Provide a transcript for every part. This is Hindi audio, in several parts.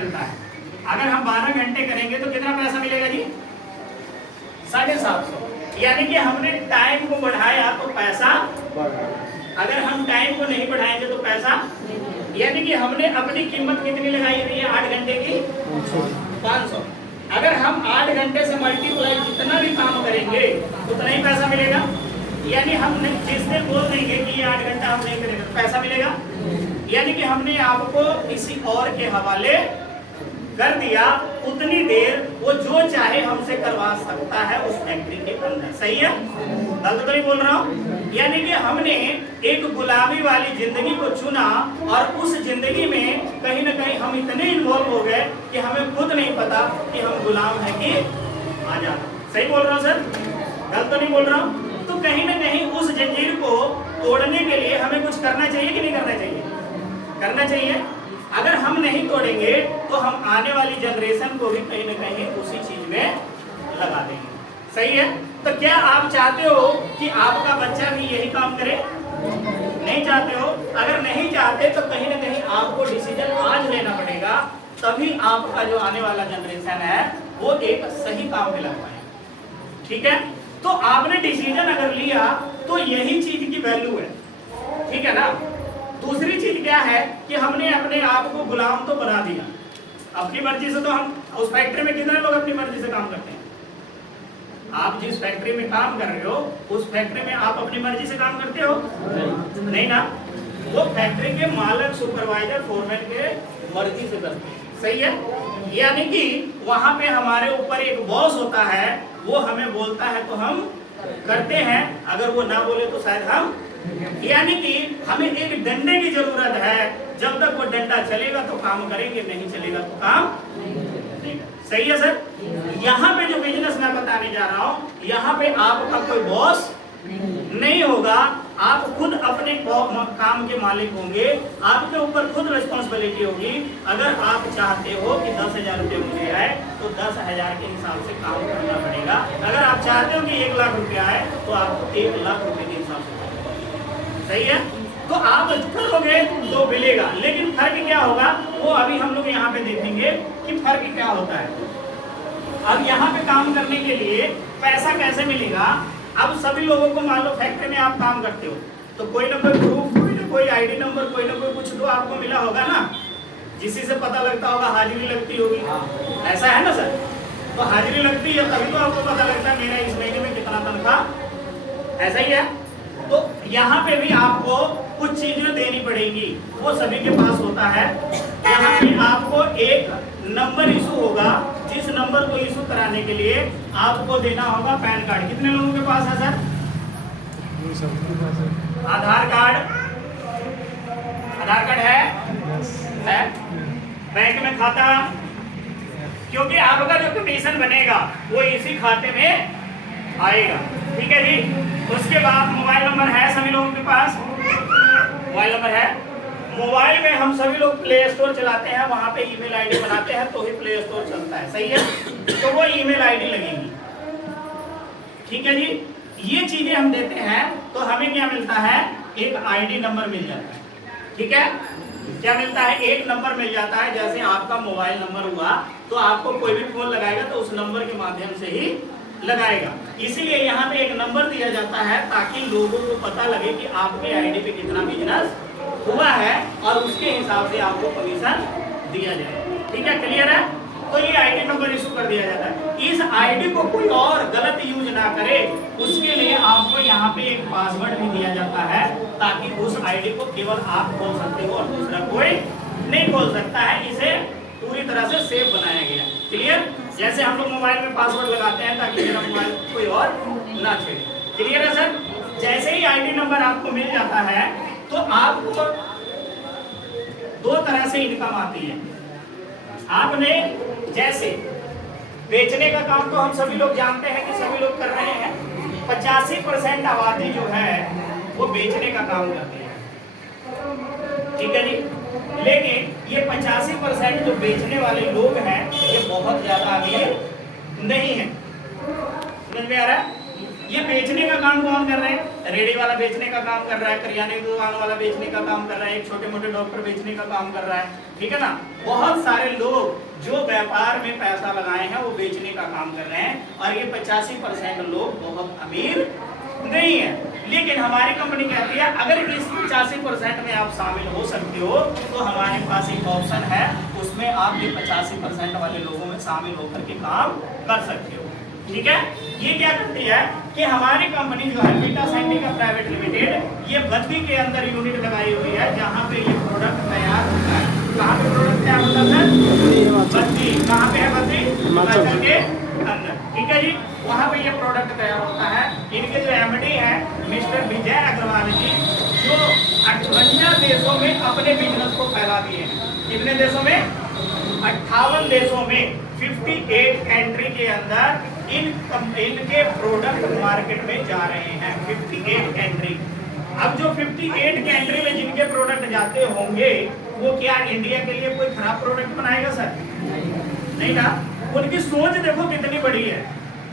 मिलता है। अगर हम 12 घंटे करेंगे तो कितना पैसा मिलेगा जी? 750। यानी कि हमने टाइम को बढ़ाया तो पैसा, अगर हम टाइम को नहीं बढ़ाएंगे तो पैसा, यानी कि हमने अपनी कीमत कितनी लगाई हुई है 8 घंटे की? 500। अगर हम 8 घंटे से मल्टीप्लाई जितना भी काम करेंगे उतना ही पैसा मिलेगा। यानी हम जिस दिन बोल देंगे कि ये 8 घंटा हम नहीं करेंगे तो पैसा मिलेगा। यानी कि हमने आपको किसी और के हवाले कर दिया, उतनी देर वो जो चाहे हमसे करवा सकता है उस फैक्ट्री के अंदर। सही है? गलत तो नहीं बोल रहा हूँ? यानी कि हमने एक गुलामी वाली जिंदगी को चुना और उस जिंदगी में कहीं ना कहीं हम इतने इन्वॉल्व हो गए कि हमें खुद नहीं पता कि हम गुलाम है कि आजाद। सही बोल रहा हूँ सर? गलत तो नहीं बोल रहा हूँ? तो कहीं ना कहीं उस जंजीर को तोड़ने के लिए हमें कुछ करना चाहिए कि नहीं करना चाहिए? करना चाहिए। अगर हम नहीं तोड़ेंगे तो हम आने वाली जनरेशन को भी कहीं ना कहीं उसी चीज में लगा देंगे। सही है? तो क्या आप चाहते हो कि आपका बच्चा भी यही काम करे? नहीं चाहते हो? अगर नहीं चाहते तो कहीं ना कहीं आपको डिसीजन आज लेना पड़ेगा, तभी आपका जो आने वाला जनरेशन है वो एक सही काम में लग पाएगा। ठीक है? तो आपने डिसीजन अगर लिया तो यही चीज की वैल्यू है। ठीक है ना? दूसरी चीज क्या है कि हमने अपने आप को गुलाम तो बना दिया अपनी मर्जी से। तो हम उस फैक्ट्री में कितने लोग अपनी मर्जी से काम करते हैं? आप जिस फैक्ट्री में काम कर रहे हो उस फैक्ट्री में आप अपनी मर्जी से काम करते हो? नहीं ना। वो फैक्ट्री के मालिक, सुपरवाइजर, फोरमैन के मर्जी से करते हैं। सही है? यानी कि वहां पे हमारे ऊपर एक बॉस होता है, वो हमें बोलता है तो हम करते हैं, अगर वो ना बोले तो शायद हम, यानी कि हमें एक डंडे की जरूरत है। जब तक वो डंडा चलेगा तो काम करेंगे, नहीं चलेगा तो काम नहीं। सही है सर? यहाँ पे जो बिजनेस मैं बताने जा रहा हूँ, यहाँ पे आपका कोई बॉस नहीं होगा, आप खुद अपने काम के मालिक होंगे, आपके ऊपर खुद रिस्पॉन्सिबिलिटी होगी। अगर आप चाहते हो कि 10,000 रुपये मुझे आए तो 10,000 के हिसाब से काम करना पड़ेगा। अगर आप चाहते हो कि 1 लाख रुपया आए तो आपको 1 लाख रुपये के हिसाब से। सही है? तो आप करोगे तो मिलेगा, लेकिन फर्क क्या होगा वो अभी हम लोग यहाँ पे देखेंगे कि फर्क क्या होता है। अब यहाँ पे काम करने के लिए पैसा कैसे मिलेगा? अब सभी लोगों को मान लो फैक्ट्री में आप काम करते हो तो कोई ना कोई प्रूफ, कोई ना कोई आईडी नंबर, कोई ना कोई कुछ तो आपको मिला होगा ना, जिसी से पता लगता होगा, हाजिरी लगती होगी। ऐसा है ना सर? तो हाजिरी लगती है तभी तो आपको पता लगता है मेरा इस महीने में कितना तनख्वाह। ऐसा ही है? तो यहाँ पे भी आपको कुछ चीजें देनी पड़ेगी, वो सभी के पास होता है। यहाँ पे आपको एक नंबर इशू होगा, जिस नंबर को इशू कराने के लिए आपको देना होगा पैन कार्ड। कितने लोगों के पास है सर? आधार कार्ड। आधार कार्ड है? बैंक में खाता, क्योंकि आपका जो कमीशन बनेगा वो इसी खाते में आएगा। ठीक है जी? उसके बाद मोबाइल नंबर है सभी लोगों के पास? मोबाइल नंबर है। मोबाइल में हम सभी लोग प्ले स्टोर चलाते हैं, वहां पे ईमेल आईडी बनाते हैं तो ही प्ले स्टोर चलता है। सही है? तो वो ईमेल आईडी लगेगी। ठीक है जी? ये चीजें हम देते हैं तो हमें क्या मिलता है? एक आईडी नंबर मिल जाता है। ठीक है? क्या मिलता है? एक नंबर मिल जाता है। जैसे आपका मोबाइल नंबर हुआ तो आपको कोई भी फोन लगाएगा तो उस नंबर के माध्यम से ही लगाएगा। इसीलिए यहाँ पे एक नंबर दिया जाता है ताकि लोगों को पता लगे कि आपके आईडी पे कितना बिजनेस हुआ है और उसके हिसाब से आपको कमीशन दिया जाए। ठीक है? क्लियर है? तो ये आईडी नंबर इशू कर दिया जाता है। इस आईडी को कोई और गलत यूज ना करे उसके लिए आपको यहाँ पे एक पासवर्ड भी दिया जाता है ताकि उस आईडी को केवल आप खोल सकते हो और दूसरा कोई नहीं खोल सकता है। इसे पूरी तरह से सेफ बनाया गया। क्लियर? जैसे हम लोग मोबाइल में पासवर्ड लगाते हैं ताकि मेरा मोबाइल कोई और ना छेड़े। क्लियर है सर? जैसे ही आईडी नंबर आपको मिल जाता है तो आपको 2 तरह से इनकम आती है। आपने जैसे बेचने का काम तो हम सभी लोग जानते हैं कि सभी लोग कर रहे हैं। 85% आबादी जो है वो बेचने का काम करती है। ठीक है जी? लेकिन ये 85% जो बेचने वाले लोग हैं ये बहुत ज्यादा अमीर नहीं है। समझ में आ रहा है? ये बेचने का काम कौन कर रहे हैं? रेडी वाला बेचने का काम कर रहा है, करियाने की दुकान वाला बेचने का काम कर रहा है, एक छोटे मोटे डॉक्टर बेचने का काम कर रहा है, ठीक है ना। बहुत सारे लोग जो व्यापार में पैसा लगाए हैं वो बेचने का काम कर रहे हैं, और ये 85% लोग बहुत अमीर नहीं है। लेकिन हमारी कंपनी कहती है अगर इस 85% में आप शामिल हो सकते हो तो हमारे पास एक ऑप्शन है, उसमें आप ये 85% वाले लोगों में शामिल होकर के काम कर सकते हो, ठीक है। ये क्या करती है कि हमारी कंपनी जो है बीटा साइंटिफिक प्राइवेट लिमिटेड, ये बद्दी के अंदर यूनिट लगाई हुई है जहाँ पे ये प्रोडक्ट तैयार होता है। कहाँ पे प्रोडक्ट तैयार होता है? बद्दी। कहाँ पे है बद्दी? हिमाचल के अंदर, ठीक है जी। वहाँ पे ये प्रोडक्ट तैयार होता है। इनके जो एमडी है मिस्टर विजय अग्रवाल जी, जो 58 देशों में अपने बिजनेस को फैला दिए हैं। कितने देशों में? 58 देशों में, 58 कंट्री के अंदर इनके प्रोडक्ट मार्केट में जा रहे हैं। 58 कंट्री। अब जो 58 कंट्री में जिनके प्रोडक्ट जाते होंगे वो क्या इंडिया के लिए कोई खराब प्रोडक्ट बनाएगा सर? नहीं ना। उनकी सोच देखो कितनी बड़ी है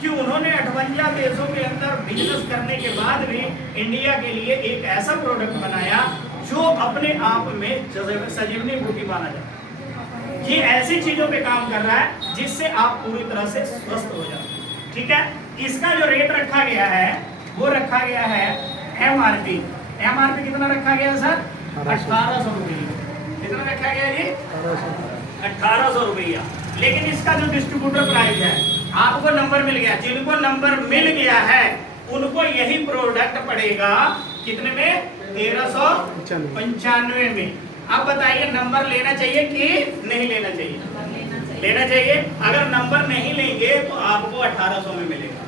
कि उन्होंने 58 देशों के अंदर बिजनेस करने के बाद भी इंडिया के लिए एक ऐसा प्रोडक्ट बनाया जो अपने आप में संजीवनी बूटी माना जाता है। ये ऐसी चीजों पे काम कर रहा है जिससे आप पूरी तरह से स्वस्थ हो जाओ, ठीक है। इसका जो रेट रखा गया है वो रखा गया है एमआरपी। एमआरपी कितना रखा गया है सर? 1800 रुपया। कितना रखा गया जी? 1800 रुपया। लेकिन इसका जो डिस्ट्रीब्यूटर प्राइस है, आपको नंबर मिल गया, जिनको नंबर मिल गया है उनको यही प्रोडक्ट पड़ेगा कितने में? 1395 में। अब बताइए नंबर लेना चाहिए कि नहीं लेना चाहिए? लेना चाहिए। अगर नंबर नहीं लेंगे तो आपको 1800 में मिलेगा।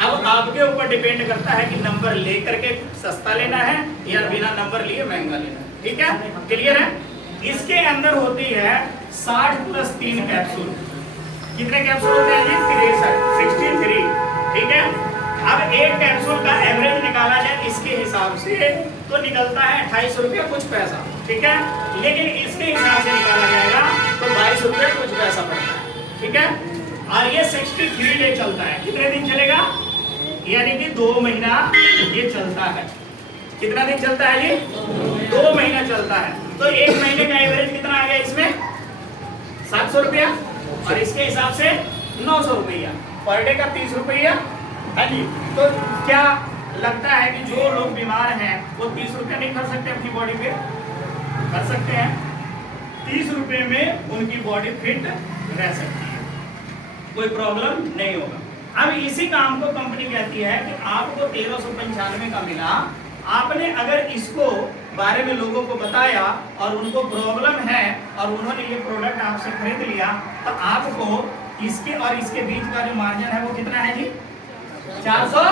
अब आपके ऊपर डिपेंड करता है कि नंबर लेकर के सस्ता लेना है या बिना नंबर लिए महंगा लेना है, ठीक है। क्लियर है? इसके अंदर होती है 60 + 3 कैप्सूल। कितने कैप्सूल होते हैं जी? 63, ठीक है। अब एक कैप्सूल का एवरेज निकाला जाए इसके हिसाब से तो निकलता है 28 रुपया कुछ पैसा, ठीक है। लेकिन इसके हिसाब से निकाला जाएगा तो 22 रुपया कुछ पैसा पड़ता है, ठीक है। और ये 63 डे चलता है। कितने दिन चलेगा? यानी कि 2 महीना ये चलता है। कितना दिन चलता है जी? 2 महीना चलता है। तो 1 महीने का एवरेज कितना आ गया इसमें? 700 रुपया, और इसके हिसाब से 900 रुपया। पर डे का 30 रुपया है जी। तो क्या लगता है कि जो लोग बीमार हैं वो 30 रुपया नहीं खर्च सकते अपनी बॉडी पे? कर सकते हैं। 30 रुपये में उनकी बॉडी फिट रह सकती है, कोई प्रॉब्लम नहीं होगा। अब इसी काम को कंपनी कहती है कि आपको 1395 का मिला, आपने अगर इसको बारे में लोगों को बताया और उनको प्रॉब्लम है और उन्होंने ये प्रोडक्ट आपसे खरीद लिया तो आपको इसके और इसके बीच का जो मार्जिन है वो कितना है जी? 400।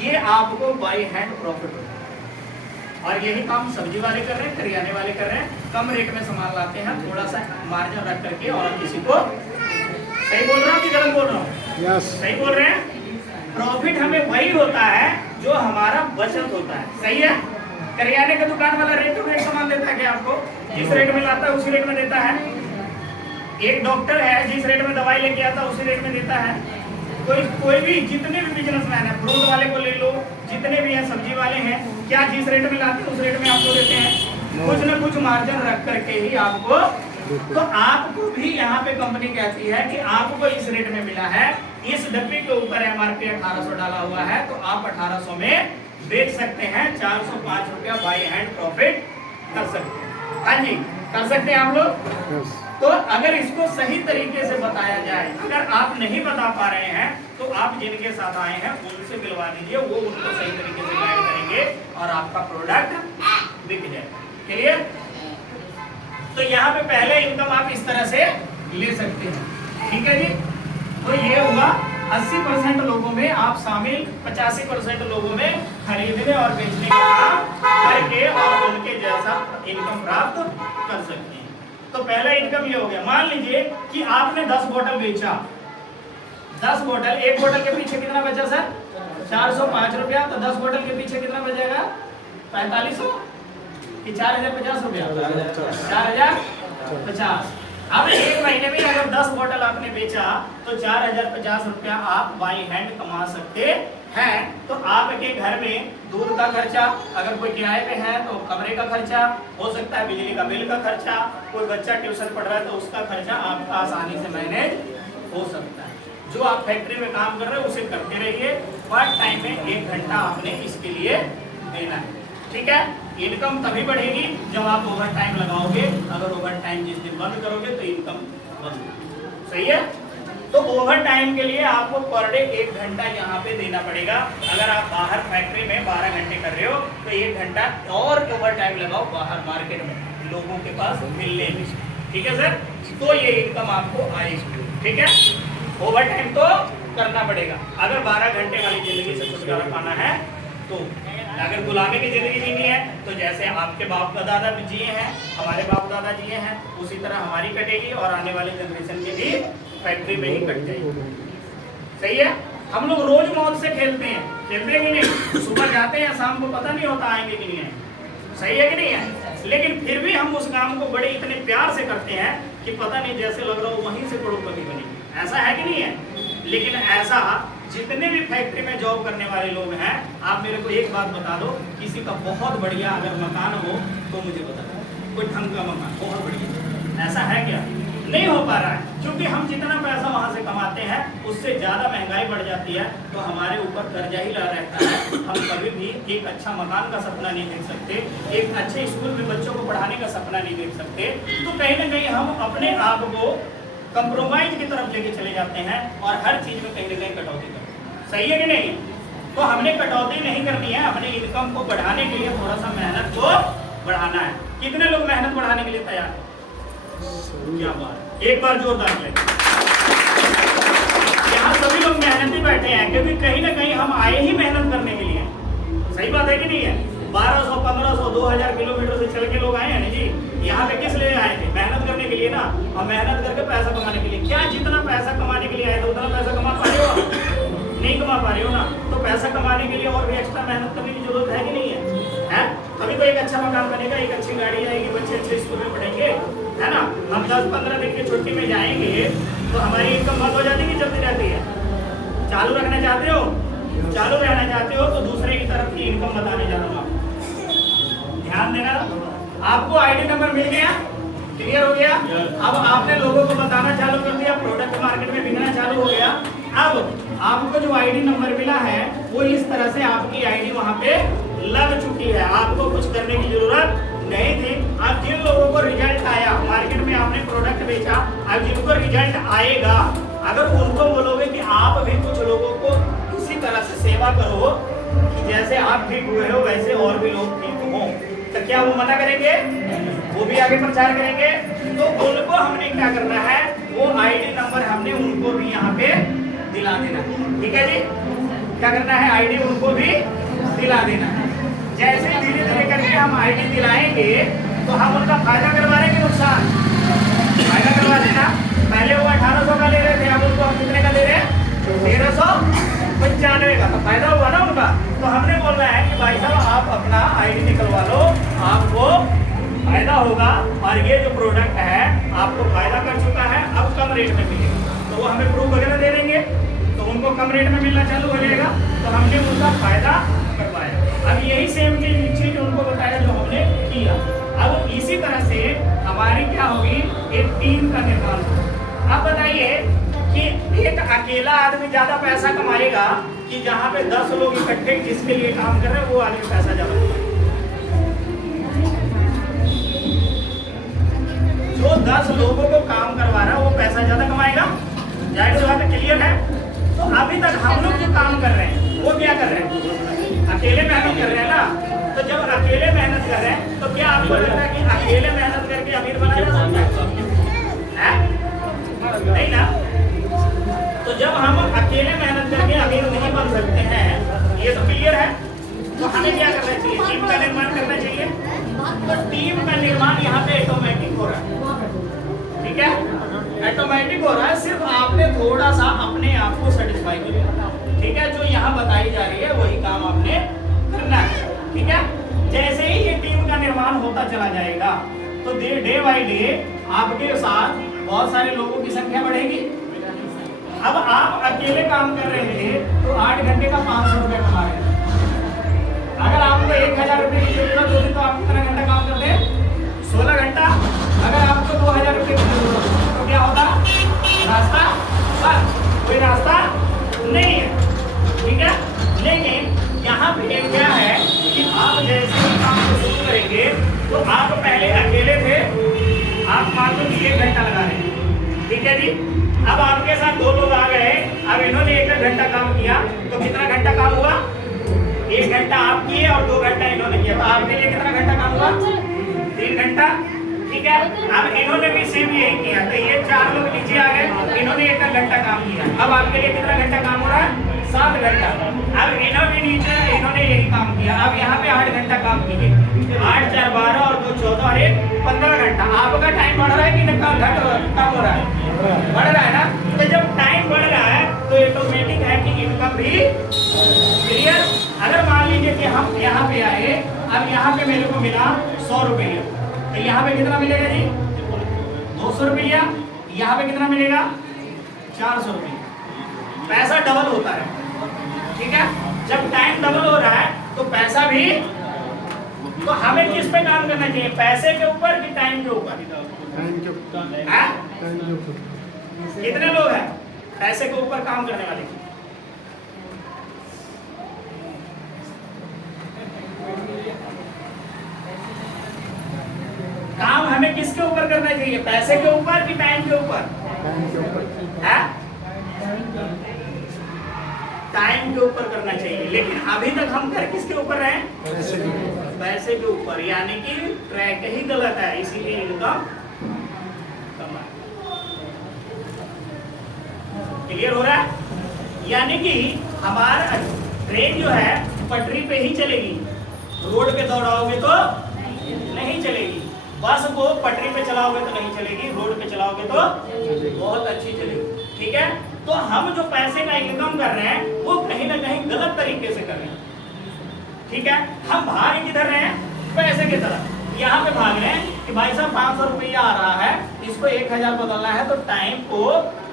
ये आपको बाय हैंड प्रॉफिट होगा। और यही काम सब्जी वाले कर रहे हैं, करियाने वाले कर रहे हैं। कम रेट में सामान लाते हैं, थोड़ा सा मार्जिन रख करके, और किसी को सही बोल रहा हूँ कि गलत बोल रहा हूँ? yes. सही बोल रहे हैं। प्रॉफिट हमें वही होता है जो हमारा बचत होता है, सही है। करियाने का दुकान वाला रेट टू रेट सामान देता है क्या आपको? जिस रेट में लाता है उसी रेट में देता है। एक डॉक्टर है जिस रेट में दवाई लेके आता है उसी रेट में देता है। कोई भी जितने भी बिजनेसमैन है, फ्रूट वाले को ले लो, जितने भी हैं सब्जी वाले हैं, क्या जिस रेट में लाते हैं उस रेट में आपको देते हैं? कुछ न कुछ मार्जिन रख करके ही आपको। तो आपको भी यहाँ पे कंपनी कहती है कि आपको इस रेट में मिला है, इस डब्बे के ऊपर एमआरपी 1800 डाला हुआ है, तो आप 1800 में बेच सकते हैं। 405 रुपया बाय हैंड प्रॉफिट कर सकते हैं। हाँ जी, कर सकते हैं आप लोग। तो अगर इसको सही तरीके से बताया जाए, अगर आप नहीं बता पा रहे हैं तो आप जिनके साथ आए हैं उनसे मिलवा दीजिए, वो उनको सही तरीके से गाइड करेंगे और आपका प्रोडक्ट बिक जाएगा। क्लियर? तो यहाँ पे पहले इनकम आप इस तरह से ले सकते हैं, ठीक है जी। तो ये हुआ 80% लोगों में आप शामिल, 85% लोगों में खरीदने और बेचने का काम करके और उनके जैसा इनकम प्राप्त कर सकते हैं। तो पहला इनकम ये हो गया। मान लीजिए कि आपने 10 बोतल बेचा, 10 बोतल, एक बोतल के पीछे कितना बचा सर? 405 रुपया। तो 10 बोतल के पीछे कितना बचेगा? 4500 कि 4050 रुपया? 4050। अब एक महीने में अगर 10 बोतल आपने बेचा तो 4050 रुपया आप बाई हैंड कमा सकते है तो आपके घर में दूध का खर्चा, अगर कोई किराए पे है तो कमरे का खर्चा हो सकता है, बिजली का बिल का खर्चा, कोई बच्चा ट्यूशन पढ़ रहा है तो उसका खर्चा आपका आसानी से मैनेज हो सकता है। जो आप फैक्ट्री में काम कर रहे हो उसे करते रहिए, पार्ट टाइम में 1 घंटा आपने इसके लिए देना है, ठीक है। इनकम तभी बढ़ेगी जब आप ओवर टाइम लगाओगे, अगर ओवर टाइम जिस दिन बंद करोगे तो इनकम बंद, सही है। तो ओवर टाइम के लिए आपको पर डे 1 घंटा यहाँ पे देना पड़ेगा। अगर आप बाहर फैक्ट्री में 12 घंटे कर रहे हो तो 1 घंटा और ओवर टाइम लगाओ बाहर मार्केट में लोगों के पास मिलने में, ठीक है सर। तो ये इनकम आपको आएगी, ठीक है। ओवर टाइम तो करना पड़ेगा। अगर 12 घंटे वाली जिंदगी से छुटकारा पाना है तो, अगर गुलामी की जिंदगी जीनी है तो जैसे आपके बाप दादा जिए हैं, हमारे बाप दादा जिए हैं, उसी तरह हमारी कटेगी और आने वाले जनरेशन की भी फैक्ट्री में ही कट जाएगी, सही है। हम लोग रोज मौत से खेलते हैं कि नहीं, सुबह जाते हैं शाम को पता नहीं होता आएंगे कि नहीं आएंगे, सही है कि नहीं है। लेकिन फिर भी हम उस काम को बड़े इतने प्यार से करते हैं कि पता नहीं जैसे लग रहा हो वहीं से करोड़पति बनेगी, ऐसा है कि नहीं है। लेकिन ऐसा जितने भी फैक्ट्री में जॉब करने वाले लोग हैं, आप मेरे को एक बात बता दो, किसी का बहुत बढ़िया अगर मकान हो तो मुझे बता दो, कोई ढंग का मकान बहुत बढ़िया, ऐसा है क्या? नहीं हो पा रहा है, क्योंकि हम जितना पैसा वहां से कमाते हैं उससे ज्यादा महंगाई बढ़ जाती है, तो हमारे ऊपर कर्जा ही लगा रहता है। हम कभी भी एक अच्छा मकान का सपना नहीं देख सकते, एक अच्छे स्कूल में बच्चों को पढ़ाने का सपना नहीं देख सकते। तो कहीं ना कहीं हम अपने आप को कंप्रोमाइज की तरफ लेके चले जाते हैं और हर चीज में कहीं ना कहीं कटौती करते हैं, सही है कि नहीं। तो हमने कटौती नहीं करनी है, अपने इनकम को बढ़ाने के लिए थोड़ा सा मेहनत को बढ़ाना है। कितने लोग मेहनत बढ़ाने के लिए तैयार हैं? क्या बात, एक बार जोरदार ले। यहाँ सभी लोग मेहनती बैठे हैं क्योंकि कहीं ना कहीं हम आए ही मेहनत करने के लिए, सही बात है कि नहीं है। 1200, 1500, 2000 किलोमीटर से चल के लोग आए हैं ना जी, यहाँ पे किस लिए आए थे? मेहनत करने के लिए ना, और मेहनत करके पैसा कमाने के लिए। क्या जितना पैसा कमाने के लिए आए थे उतना पैसा कमा पा रहे हो? नहीं कमा पा रहे हो ना, तो पैसा कमाने के लिए और भी एक्स्ट्रा मेहनत करने की जरूरत है कि नहीं है? अभी तो एक अच्छा मकान बनेगा, एक अच्छी गाड़ी आएगी, बच्चे अच्छे स्कूल में पढ़ेंगे, है ना। हम 10-15 दिन की छुट्टी में जाएंगे तो हमारी इनकम बंद हो जाती है, चलती रहती है। चालू रखना चाहते हो, चालू रहना चाहते हो तो दूसरे की तरफ की इनकम बताने जा रहा हूँ, ध्यान देना। आपको आईडी नंबर मिल गया, क्लियर हो गया। अब आपने लोगों को बताना चालू कर दिया, प्रोडक्ट मार्केट में बिकना चालू हो गया। अब आपको जो आईडी नंबर मिला है वो इस तरह से आपकी आईडी वहां पे लग चुकी है, आपको कुछ करने की जरूरत नहीं थी। अब जिन लोगों को रिजल्ट आया, मार्केट में आपने प्रोडक्ट बेचा, अब जिनको रिजल्ट आएगा, अगर उनको बोलोगे कि आप भी कुछ लोगों को इसी तरह से सेवा करो कि जैसे आप ठीक हुए हो वैसे और भी लोग ठीक हो, तो क्या वो मना करेंगे? वो भी आगे प्रचार करेंगे। तो उनको हमने क्या करना है, वो आईडी नंबर हमने उनको भी यहाँ पे दिला देना, ठीक है जी। क्या करना है, आईडी उनको भी दिला देना है। जैसे धीरे धीरे करके हम आईडी दिलाएंगे तो हम उनका फायदा करवा रहे हैं कि नुकसान? फायदा करवा देना। पहले वो 1800 का ले रहे थे, अब उनको हम कितने का ले रहे हैं? 1395 का। तो फायदा हुआ ना उनका। तो हमने बोलना है कि भाई साहब आप अपना आईडी निकलवा लो, आपको फायदा होगा और ये जो प्रोडक्ट है आपको फायदा कर चुका है, अब कम रेट में मिलेगा। तो वो हमें प्रूफ वगैरह दे देंगे तो उनको कम रेट में मिलना चालू हो जाएगा, तो हमने उनका फायदा करवाया। अब यही सेम चीज उनको बताया जो हमने किया। अब इसी तरह से हमारी क्या होगी, एक टीम का निर्माण होगा। अब बताइए कि एक अकेला आदमी ज्यादा पैसा कमाएगा कि जहाँ पे 10 लोग इकट्ठे जिसके लिए काम कर रहे हैं वो आदमी पैसा ज्यादा कमाएगा? जो 10 लोगों को काम करवा रहा है वो पैसा ज्यादा कमाएगा, जाहिर सी बात है, क्लियर है। तो अभी तक हम लोग जो काम कर रहे हैं वो क्या कर रहे हैं? अकेले मेहनत कर रहे हैं ना। तो जब अकेले मेहनत कर रहे हैं तो क्या आपको लगता है कि अकेले मेहनत करके अमीर बना जा सकता है? नहीं ना। तो जब हम अकेले मेहनत करके अमीर नहीं बन सकते हैं, ये तो क्लियर है। तो हमें क्या करना चाहिए? टीम का निर्माण करना चाहिए। तो टीम का निर्माण यहाँ पे ऑटोमेटिक हो रहा है, ठीक है, ऑटोमेटिक हो रहा है। सिर्फ आपने थोड़ा सा अपने आप को सेटिस्फाई कर लिया, ठीक है। जो यहाँ बताई जा रही है वही काम आपने करना है, ठीक है। जैसे ही ये टीम का निर्माण होता चला जाएगा तो डे बाय डे आपके साथ बहुत सारे लोगों की संख्या बढ़ेगी, अब आप अकेले काम कर रहे थे तो 8 घंटे का 500 रुपये कमा रहे हैं। अगर आपको 1000 रुपये की जरूरत होती तो आप कितना घंटा काम करते? 16 घंटा। अगर आपको 2000 रुपये की जरूरत होती तो क्या होता? रास्ता बस, कोई रास्ता नहीं है। ठीक है, लेकिन यहाँ पे क्या है कि आप जैसे ही काम को शुरू करेंगे तो आप पहले अकेले थे, आप मान लो 1 घंटा लगा रहे हैं, ठीक है जी। अब आपके साथ 2 लोग आ गए, अब इन्होंने 1 घंटा काम किया तो कितना घंटा काम हुआ? 1 घंटा आप किए और 2 घंटा इन्होंने किया, तो आपके लिए कितना घंटा काम हुआ? 3 घंटा। ठीक है, अब इन्होंने भी सेम यही किया, तो ये 4 लोग नीचे आ गए, इन्होंने 1 घंटा काम किया। अब आपके लिए कितना घंटा काम हो रहा है? 7 घंटा। अब इन्होंने नीचे इन्होंने यही काम किया, अब यहाँ पे 8 घंटा काम किए, 8 4 12 और 2 14 और 1 15 घंटा। आपका टाइम बढ़ रहा है कि कम हो रहा है? बढ़ रहा है ना। तो जब टाइम बढ़ रहा है तो ऑटोमेटिक है कि इनकम भी क्लियर। अगर मान लीजिए कि हम यहाँ पे आए, अब यहाँ पे मेरे को मिला 100 रुपया, तो यहाँ पे कितना मिलेगा जी? 200 रुपया। यहाँ पे कितना मिलेगा? 400 रुपया। पैसा डबल होता है, ठीक है। जब टाइम डबल हो रहा है तो पैसा भी, तो हमें किस पे काम करना चाहिए? पैसे के ऊपर कि टाइम के ऊपर? कितने लोग हैं पैसे के ऊपर काम करने वाले? काम हमें किसके ऊपर करना चाहिए? पैसे के ऊपर कि टाइम के ऊपर? टाइम के ऊपर करना चाहिए, लेकिन अभी तक हम कर किसके ऊपर रहे? पैसे के ऊपर, यानी कि ट्रैक ही गलत है, इसीलिए इनकम कम है। क्लियर हो रहा है? यानी कि हमारा ट्रेन जो है पटरी पे ही चलेगी, रोड पे दौड़ाओगे तो नहीं चलेगी। बस को पटरी पे चलाओगे तो नहीं चलेगी, रोड पे चलाओगे तो बहुत अच्छी चलेगी। ठीक है, तो हम जो पैसे का इनकम कर रहे हैं वो कहीं ना कहीं गलत तरीके से कर रहे हैं। ठीक है, हम भाग किधर रहे हैं? पैसे की तरफ। यहाँ पे भाग रहे हैं कि भाई साहब 500 रुपया आ रहा है, इसको 1000 बदलना है तो टाइम को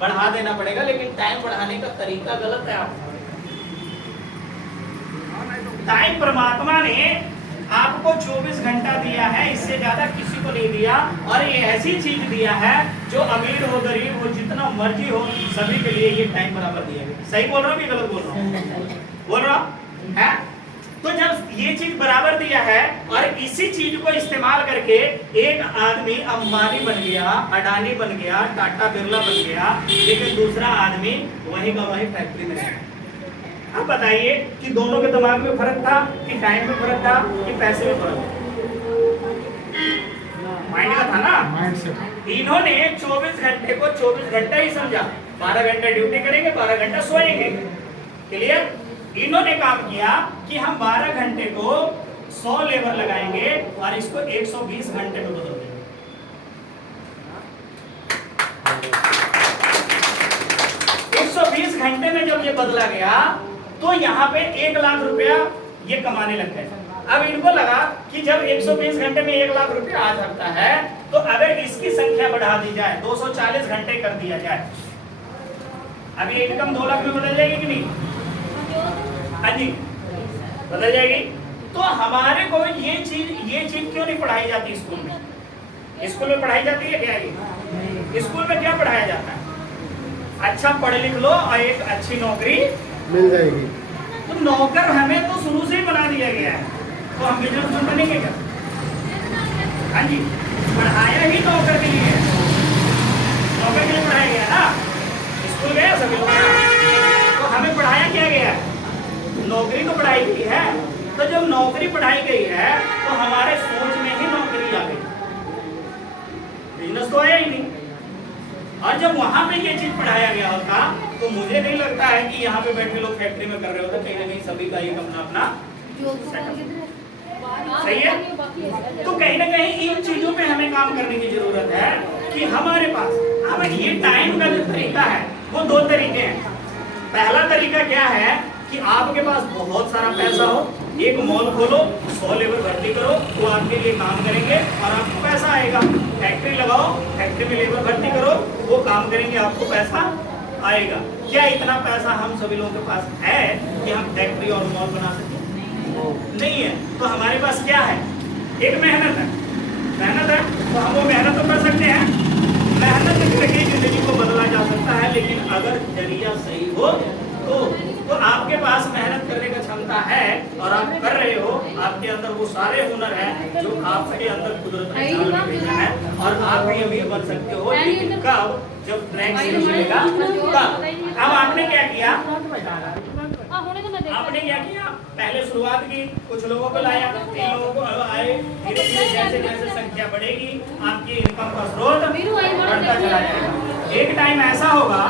बढ़ा देना पड़ेगा, लेकिन टाइम बढ़ाने का तरीका गलत है। आपका टाइम परमात्मा ने आपको 24 घंटा दिया है, इससे ज्यादा किसी को नहीं दिया। और ये ऐसी चीज दिया है जो अमीर हो गरीब हो जितना मर्जी हो सभी के लिए ये टाइम बराबर दिया गया। सही बोल रहा हूँ कि गलत बोल रहा हूँ? बोल रहा है। तो जब ये चीज बराबर दिया है और इसी चीज को इस्तेमाल करके एक आदमी अंबानी बन गया, अडानी बन गया, टाटा बिरला बन गया, लेकिन दूसरा आदमी वही का वही फैक्ट्री में है। अब बताइए कि दोनों के दिमाग में फर्क था कि टाइम में फर्क था कि पैसे में फर्क था? माइंड का था ना। इन्होंने 24 घंटे को 24 घंटा ही समझा, 12 घंटा ड्यूटी करेंगे, 12 घंटा सोएंगे। क्लियर? इन्होंने काम किया कि हम 12 घंटे को 100 लेबर लगाएंगे और इसको 120 घंटे में बदल देंगे। 120 घंटे में जब ये बदला गया तो यहाँ पे 1 लाख रुपया ये कमाने लग गए। अब इनको लगा कि जब 120 घंटे में 1 लाख रुपया आ सकता है तो अगर इसकी संख्या बढ़ा दी जाए, 240 घंटे कर दिया जाए, अब ये इनकम 2 लाख में बदल जाएगी कि नहीं? हाँ जी, बदल जाएगी। तो हमारे को ये चीज क्यों नहीं पढ़ाई जाती स्कूल में? स्कूल में पढ़ाई जाती है क्या? ये स्कूल में क्या पढ़ाया जाता है? अच्छा पढ़ लिख लो और एक अच्छी नौकरी मिल जाएगी। तो नौकर हमें तो शुरू से ही बना दिया गया है, तो हम बिजनेस में बनेंगे क्या? हाँ जी, पढ़ाया ही नौकर के लिए, नौकर के लिए पढ़ाया गया ना। स्कूल गया सभी लोग, तो हमें पढ़ाया क्या गया? नौकरी तो पढ़ाई गई है। तो जब नौकरी पढ़ाई गई है तो हमारे सोच में ही नौकरी आ गई, बिजनेस तो आया ही नहीं। और जब वहां पे ये चीज पढ़ाया गया होता तो मुझे नहीं लगता है कि यहाँ पे बैठे लोग फैक्ट्री में कर रहे होते, कहीं ना कहीं सभी का एक अपना अपना सही है। तो कहीं ना कहीं इन चीजों पे हमें काम करने की जरूरत है कि हमारे पास हमें ये टाइम का जो तरीका है वो 2 तरीके हैं। पहला तरीका क्या है कि आपके पास बहुत सारा पैसा हो, एक मॉल खोलो, 100 लेबर भर्ती करो, वो आपके लिए काम करेंगे और आपको पैसा आएगा। फैक्ट्री लगाओ, फैक्ट्री में लेबर भर्ती करो, वो काम करेंगे, आपको पैसा आएगा। क्या इतना पैसा हम सभी लोगों के पास है कि हम फैक्ट्री और मॉल बना सकें? नहीं है। तो हमारे पास क्या है? एक मेहनत है। मेहनत है तो हम वो मेहनत तो कर सकते हैं, मेहनत करके जिंदगी को बदला जा सकता है, लेकिन अगर जरिया सही हो तो आपके पास मेहनत करने का क्षमता है और आप कर रहे हो, आपके अंदर वो सारे हुनर हैं जो आपके अंदर कुदरत ने डाल के भेजा है, और आप भी अमीर बन सकते हो। लेकिन कब? जब ट्रैक सही मिलेगा तब। अब आपने क्या किया? आपने क्या किया? पहले शुरुआत की, कुछ लोगों को लाया, 3 लोगों को आए, धीरे धीरे जैसे जैसे संख्या बढ़ेगी आपकी इनकम का स्रोत बढ़ता चला जाएगा। एक टाइम ऐसा होगा,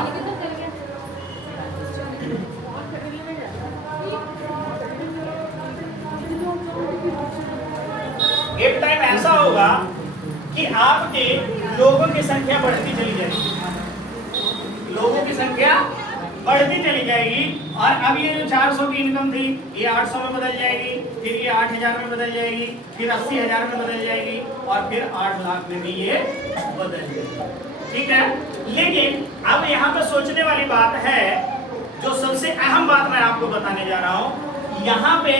एक टाइम ऐसा होगा कि आपके लोगों की संख्या बढ़ती चली जाएगी, लोगों की संख्या बढ़ती चली जाएगी, और अब ये जो 400 की इनकम थी ये 800 में बदल जाएगी, फिर ये 8000 में बदल जाएगी, फिर 80,000 में बदल जाएगी, और फिर 8 लाख में भी ये बदल जाएगी। ठीक है, लेकिन अब यहाँ पे सोचने वाली बात है, जो सबसे अहम बात मैं आपको बताने जा रहा हूँ, यहाँ पे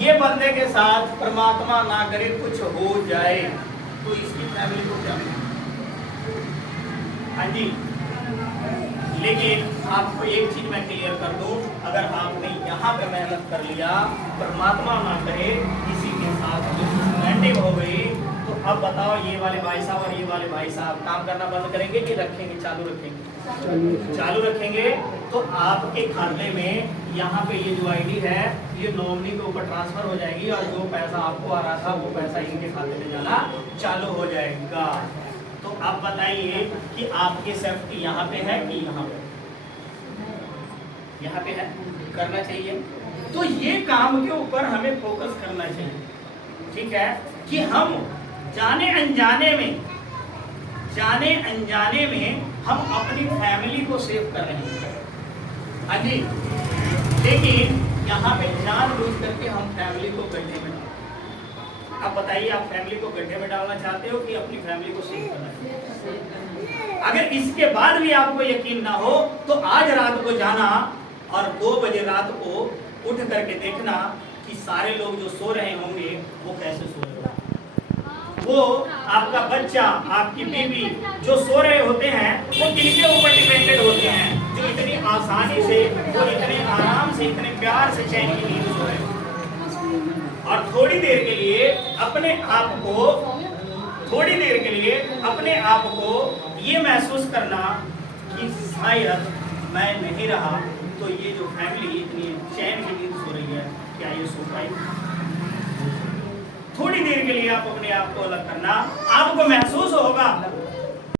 ये बंदे के साथ परमात्मा ना करे कुछ हो जाए तो इसकी फैमिली को क्या मिलेगा? हाँ जी, लेकिन आपको एक चीज मैं क्लियर कर दूं, अगर आपने यहाँ पे मेहनत कर लिया, परमात्मा ना करे किसी के साथ नेगेटिव हो गई, तो अब बताओ ये वाले भाई साहब और ये वाले भाई साहब काम करना बंद करेंगे कि रखेंगे? चालू रखेंगे? चालू रखेंगे। तो आपके खाते में यहाँ पे ये जो आईडी है ये नॉमिनी के ऊपर ट्रांसफर हो जाएगी, और जो पैसा आपको आ रहा था वो पैसा इनके खाते में जाना चालू हो जाएगा। तो आप बताइए कि आपकी सेफ्टी यहाँ पे है कि यहाँ पे? यहाँ पे है, करना चाहिए। तो ये काम के ऊपर हमें फोकस करना चाहिए। ठीक है, कि हम जाने अनजाने में हम अपनी फैमिली को सेव कर रहे हैं। हाँ जी, लेकिन यहाँ पे जानबूझ करके हम फैमिली को गड्ढे में डालते। अब बताइए, आप फैमिली को गड्ढे में डालना चाहते हो कि अपनी फैमिली को सेव करना चाहते हो? अगर इसके बाद भी आपको यकीन ना हो तो आज रात को जाना और 2 बजे रात को उठ करके देखना कि सारे लोग जो सो रहे होंगे वो कैसे सो रहे होंगे। वो आपका बच्चा, आपकी बीवी जो सो रहे होते हैं वो किनके ऊपर डिपेंडेंट होते हैं, जो इतनी आसानी से, वो इतने आराम से, इतने प्यार से चैन की नींद सो रहे हैं। और थोड़ी देर के लिए अपने आप को ये महसूस करना कि शायद मैं नहीं रहा तो ये जो फैमिली इतनी चैन की नींद सो रही है, क्या ये सो पाएगी? थोड़ी देर के लिए आप अपने आप को अलग करना, आपको महसूस होगा